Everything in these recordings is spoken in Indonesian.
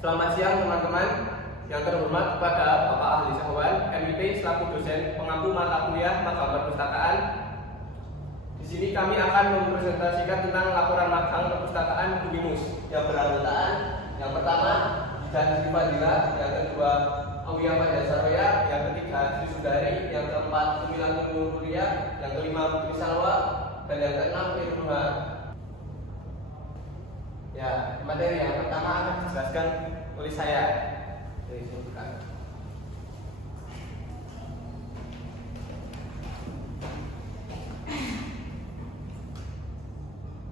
Selamat siang teman-teman. Yang terhormat kepada Bapak Ahli Sahwan MIP selaku dosen pengampu mata kuliah magang perpustakaan. Di sini kami akan mempresentasikan tentang laporan magang perpustakaan UNIMUS yang beranggotaan yang pertama Dan Sri Fadila, yang kedua Aulia Madasaraya, yang ketiga Sri Sudari, yang keempat Tumilan Nuria, yang kelima Putri Salwa, dan yang keenam Irnuha. Ya, materi yang pertama akan dijelaskan oleh saya.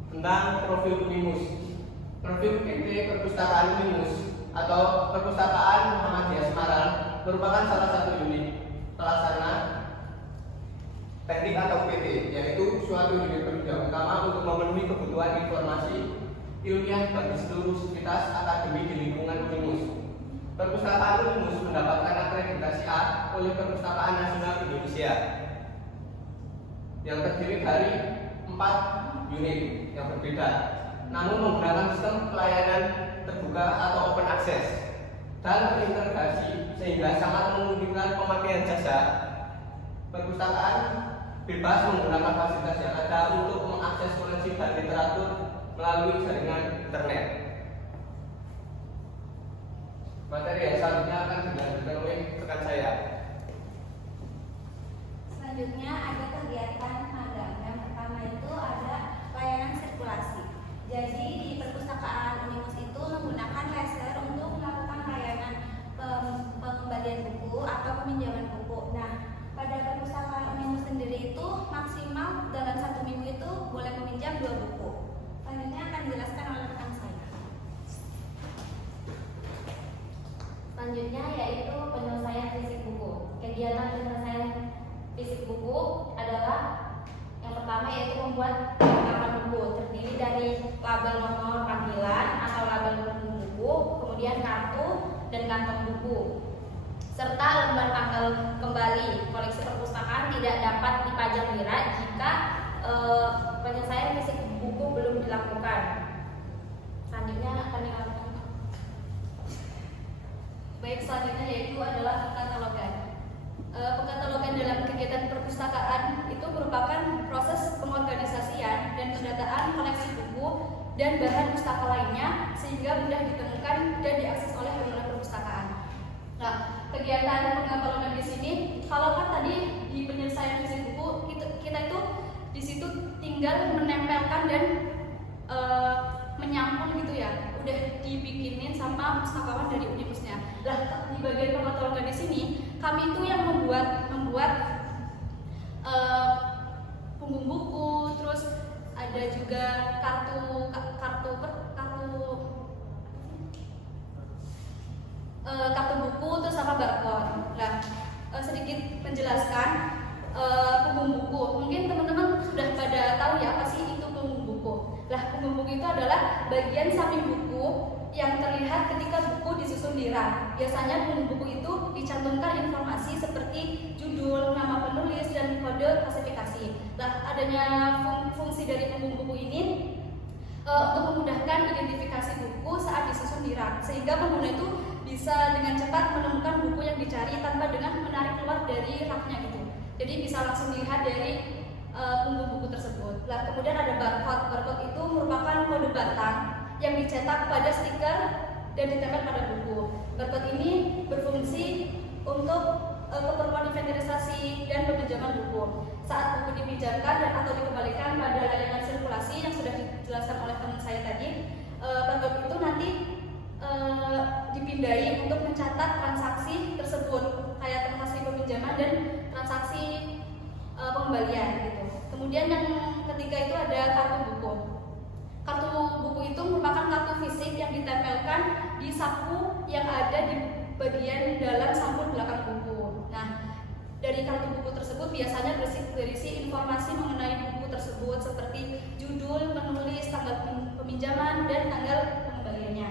Tentang profil UNIMUS. Profil PT Perpustakaan UNIMUS atau Perpustakaan Muhammadiyah Semarang merupakan salah satu unit pelaksana teknik atau PT, yaitu suatu unit penunjang utama untuk memenuhi kebutuhan informasi ilmiah bagi seluruh sivitas akademik di lingkungan UNIMUS. Perpustakaan UNIMUS mendapatkan akreditasi A oleh Perpustakaan Nasional Indonesia yang terdiri dari 4 unit yang berbeda, namun menggunakan sistem pelayanan terbuka atau open access dan terintegrasi sehingga sangat memungkinkan pemakaian jasa. Perpustakaan bebas menggunakan fasilitas yang ada untuk mengakses koleksi dan literatur melalui jaringan internet. Materi yang selanjutnya akan dilanjutkan oleh rekan saya. Selanjutnya ada kegiatan magang. Yang pertama itu ada layanan sirkulasi. Jadi di perpustakaan UNIMUS itu menggunakan laser untuk melakukan layanan pengembalian buku atau peminjaman buku. Nah, pada perpustakaan UNIMUS sendiri itu maksimal dalam 1 minggu itu boleh meminjam 2 buku. Selanjutnya akan dijelaskan oleh rekan saya. Selanjutnya yaitu penyelesaian fisik buku. Kegiatan penyelesaian fisik buku adalah yang pertama yaitu membuat kelengkapan buku, terdiri dari label nomor panggilan atau label buku, kemudian kartu dan kantong buku, serta lembar tanggal kembali. Koleksi perpustakaan tidak dapat dipajang lira jika penyelesaian fisik buku belum dilakukan. Selanjutnya akan dilakukan. Baik, selanjutnya yaitu adalah pengkatalogan. Pengkatalogan dalam kegiatan perpustakaan itu merupakan proses pengorganisasian dan pendataan koleksi buku dan bahan pustaka lainnya sehingga mudah ditemukan dan diakses oleh pengguna perpustakaan. Nah, kegiatan pengkatalogan di sini, kalau kan tadi di penyelesaian fisik buku kita itu di situ tinggal menempelkan dan menyampul gitu ya, udah dibikinin sama pustakawan dari UNIMUS-nya. Lah di bagian pengkatalogan di sini kami itu yang membuat punggung buku, terus ada juga kartu buku, terus sama barcode. Nah, sedikit menjelaskan punggung buku. Mungkin teman-teman sudah pada tahu ya apa sih itu punggung buku. Lah, punggung buku itu adalah bagian samping buku yang terlihat ketika buku disusun di rak. Biasanya punggung buku itu dicantumkan informasi seperti judul, nama penulis, dan kode klasifikasi. Nah, adanya fungsi dari punggung buku ini untuk memudahkan identifikasi buku saat disusun di rak, sehingga pengguna itu bisa dengan cepat menemukan buku yang dicari tanpa dengan menarik keluar dari raknya gitu. Jadi bisa langsung dilihat dari punggung buku tersebut. Nah, kemudian ada barcode. Barcode itu merupakan kode batang yang dicetak pada stiker dan ditempel pada buku. Barcode ini berfungsi untuk keperluan inventarisasi dan peminjaman buku. Saat buku dipinjamkan dan atau dikembalikan pada layanan sirkulasi yang sudah dijelaskan oleh teman saya tadi, barcode itu nanti dipindai untuk mencatat transaksi tersebut, kayak transaksi peminjaman dan transaksi pengembalian gitu. Kemudian yang ketiga itu ada kartu buku. Kartu buku itu merupakan kartu fisik yang ditempelkan di saku yang ada di bagian dalam sampul belakang buku. Nah, dari kartu buku tersebut biasanya berisi informasi mengenai buku tersebut seperti judul, penulis, tanggal peminjaman, dan tanggal pengembaliannya.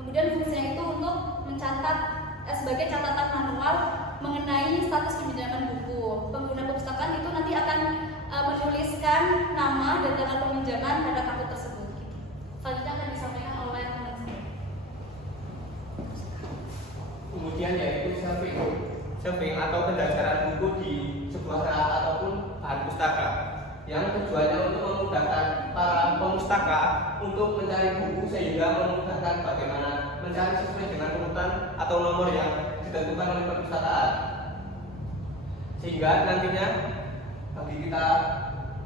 Kemudian fungsinya itu untuk mencatat sebagai catatan manual mengenai status peminjaman buku. Pengguna perpustakaan itu nanti akan menuliskan nama dan tanggal peminjaman pada kartu tersebut. Selanjutnya akan disampaikan oleh teman saya. shelving atau penjajaran buku di sebuah rak ataupun bahan pustaka, yang tujuannya untuk memudahkan para pemustaka untuk mencari buku sehingga memudahkan bagaimana mencari sesuai dengan urutan atau nomor yang ditentukan oleh perpustakaan, sehingga nantinya bagi kita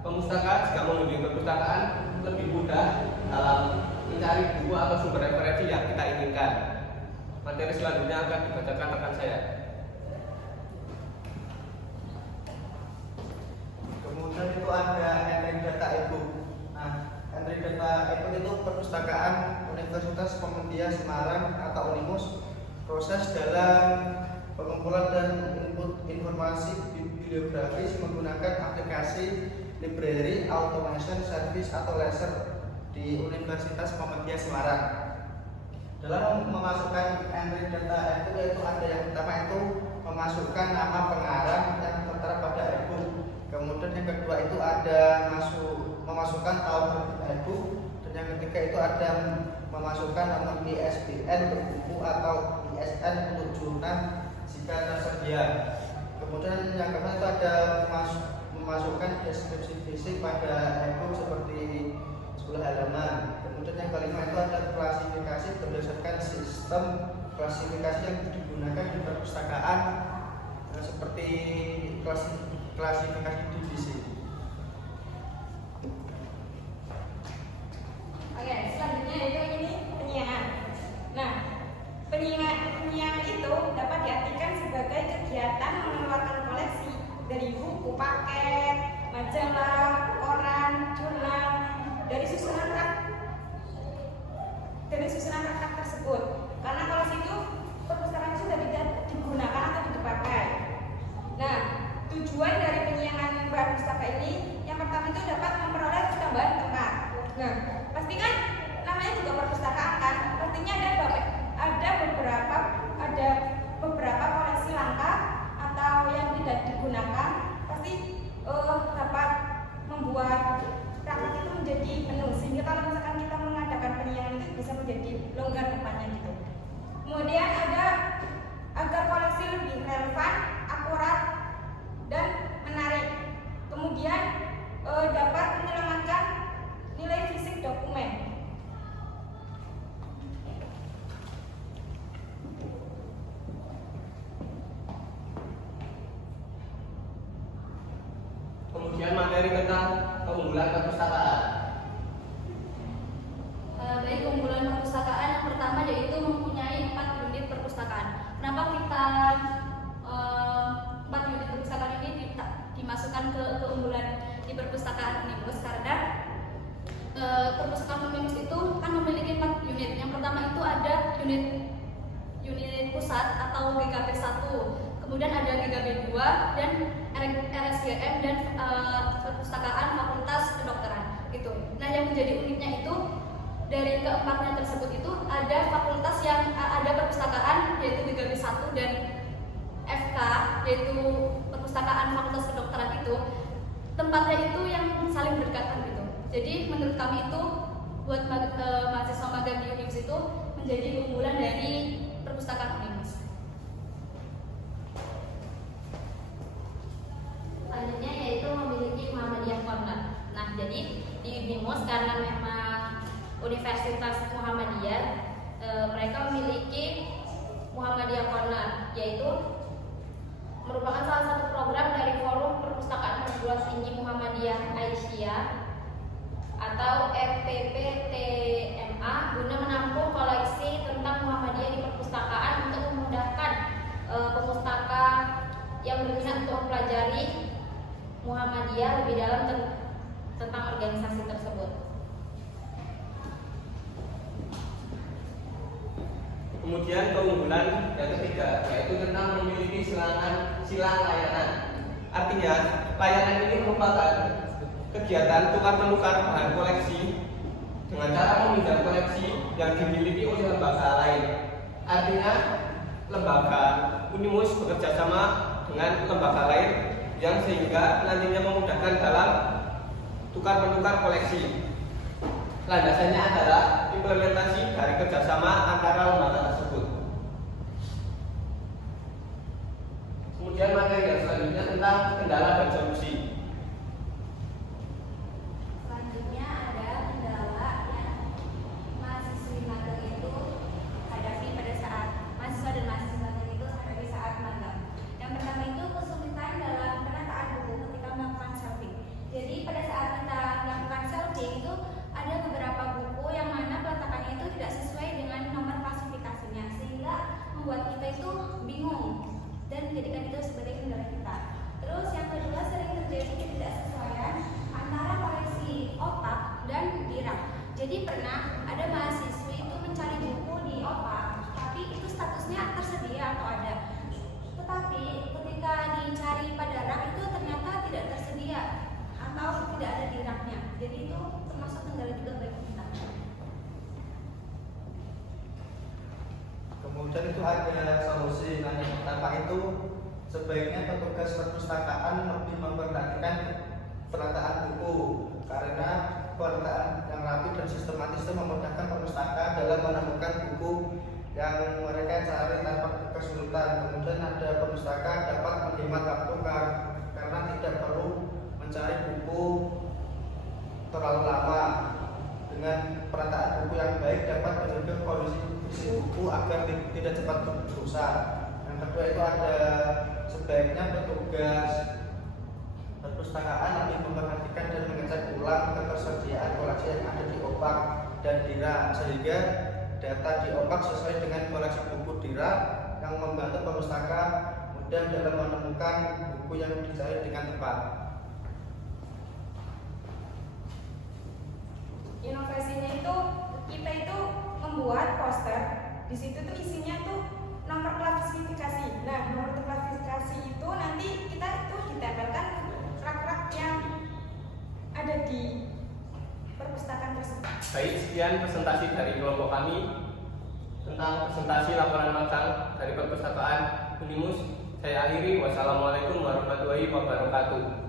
pemustaka jika mengunjungi perpustakaan lebih mudah dalam mencari buku atau sumber referensi yang kita inginkan. Materi selanjutnya akan dibacakan rekan saya. Kemudian itu ada entry data e-book. Nah, entry data e-book itu perpustakaan Universitas Muhammadiyah Semarang atau Unimus proses dalam pengumpulan dan input informasi bibliografis menggunakan aplikasi Library Automation Service atau LASER di Universitas Muhammadiyah Semarang. Dalam memasukkan entry data itu ada yang pertama itu memasukkan nama pengarang yang tertera pada e-book. Kemudian yang kedua itu ada memasukkan tahun terbit e-book, dan yang ketiga itu ada memasukkan nomor ISBN untuk buku atau ISN untuk jurnal jika tersedia. Kemudian yang keempat itu ada memasukkan deskripsi fisik pada e-book seperti 10 halaman. Kemudian yang kelima itu ada klasifikasi berdasarkan sistem klasifikasi yang digunakan di perpustakaan seperti klasifikasi divisi. Oke, selanjutnya itu ini penyiaan. Nah, penyiaan itu dapat diartikan sebagai kegiatan mengeluarkan koleksi dari buku, paket, majalah, koran, jurnal dari susunan rak tersebut. Karena koleksi itu perpustakaan sudah tidak digunakan atau dipakai. Nah, tujuan dari penyiangan bahan pustaka ini yang pertama itu dapat memperoleh tambahan tempat. Nah, pastikan namanya juga perpustakaan kan, artinya ada beberapa koleksi langka atau yang tidak digunakan, pasti dapat membuat rak itu menjadi penuh, sehingga kalau misalkan kita mengadakan penyiangan itu bisa menjadi longgar tempatnya gitu. Kemudian ada agar koleksi lebih relevan, akurat, dan menarik. Kemudian dapat menyelamatkan nilai fisik dokumen. Kemudian materi tentang keunggulan perpustakaan. Baik, keunggulan perpustakaan yang pertama yaitu mempunyai 4 unit perpustakaan. Kenapa kita 4 unit perpustakaan ini dimasukkan ke keunggulan di perpustakaan Unimus? Karena perpustakaan Unimus itu kan memiliki 4 unit. Yang pertama itu ada unit pusat atau GKP 1, kemudian ada GKP 2 dan RSGM dan perpustakaan Fakultas Kedokteran gitu. Nah, yang menjadi uniknya itu dari keempatnya tersebut itu ada fakultas yang ada perpustakaan yaitu GKP 1 dan FK yaitu perpustakaan Fakultas Kedokteran itu tempatnya itu yang saling berdekatan gitu. Jadi menurut kami itu buat mahasiswa magang di Unimus itu menjadi keunggulan dari perpustakaan Unimus. Selanjutnya yaitu memiliki Muhammadiyah Corner. Nah, jadi di Unimus karena memang Universitas Muhammadiyah, mereka memiliki Muhammadiyah Corner, yaitu merupakan salah satu program dari Forum Perpustakaan Perguruan Tinggi Muhammadiyah Aisyah atau FPPTMA guna menampung koleksi tentang Muhammadiyah di perpustakaan untuk memudahkan pemustaka yang berminat untuk mempelajari Muhammadiyah lebih dalam tentang organisasi tersebut. Kemudian keunggulan yang ketiga yaitu tentang memiliki silang layanan. Artinya layanan ini merupakan kegiatan tukar menukar bahan koleksi dengan cara meminjam koleksi yang dimiliki oleh lembaga lain. Artinya lembaga Unimus bekerja sama dengan lembaga lain yang sehingga nantinya memudahkan dalam tukar menukar koleksi. Landasannya adalah implementasi dari kerjasama antara lembaga tersebut. Kemudian materi yang selanjutnya tentang kendala dan solusi. Selanjutnya ada kendala yang mahasiswi magang itu hadapi pada saat mahasiswa dan mahasiswa magang itu hadapi saat magang. Yang pertama itu kesulitan dalam penataan buku ketika melakukan shelving. Jadi pada saat kita melakukan shelving itu ada beberapa buku yang mana peletakannya itu tidak sesuai dengan nomor klasifikasinya sehingga membuat kita itu bingung dan menjadikan itu sebagai kendala kita. Terus yang kedua sering terjadi ketidaksesuaian antara koleksi opak dan dirak. Jadi pernah ada mahasiswi itu mencari buku di opak, tapi itu statusnya tersedia atau ada. Tetapi ketika dicari pada rak itu ternyata tidak tersedia atau tidak ada di raknya. Jadi itu termasuk kendala juga bagi kita. Kemudian itu ada solusi. Nah, yang pertama itu sebaiknya petugas perpustakaan lebih memperhatikan penataan buku karena penataan yang rapi dan sistematis itu memudahkan perpustakaan dalam menemukan buku yang mereka cari tanpa kesulitan. Kemudian ada perpustaka dapat menghemat waktu karena tidak perlu mencari buku terlalu lama. Dengan penataan buku yang baik dapat menjaga kondisi isi buku agar tidak cepat rusak. Yang kedua itu ada sebaiknya petugas perpustakaan lebih memperhatikan dan mengecek ulang ketersediaan koleksi yang ada di opak dan di rak sehingga data di opak sesuai dengan koleksi buku di rak yang membantu perpustaka mudah dalam menemukan buku yang dicari dengan tepat. Inovasinya itu kita itu membuat poster. Di situ tuh isinya tuh nomor klasifikasi. Nah, nomor klasifikasi itu nanti kita itu ditempelkan rak-rak yang ada di perpustakaan tersebut. Baik, sekian presentasi dari kelompok kami tentang presentasi laporan magang dari perpustakaan Unimus. Saya akhiri. Wassalamualaikum warahmatullahi wabarakatuh.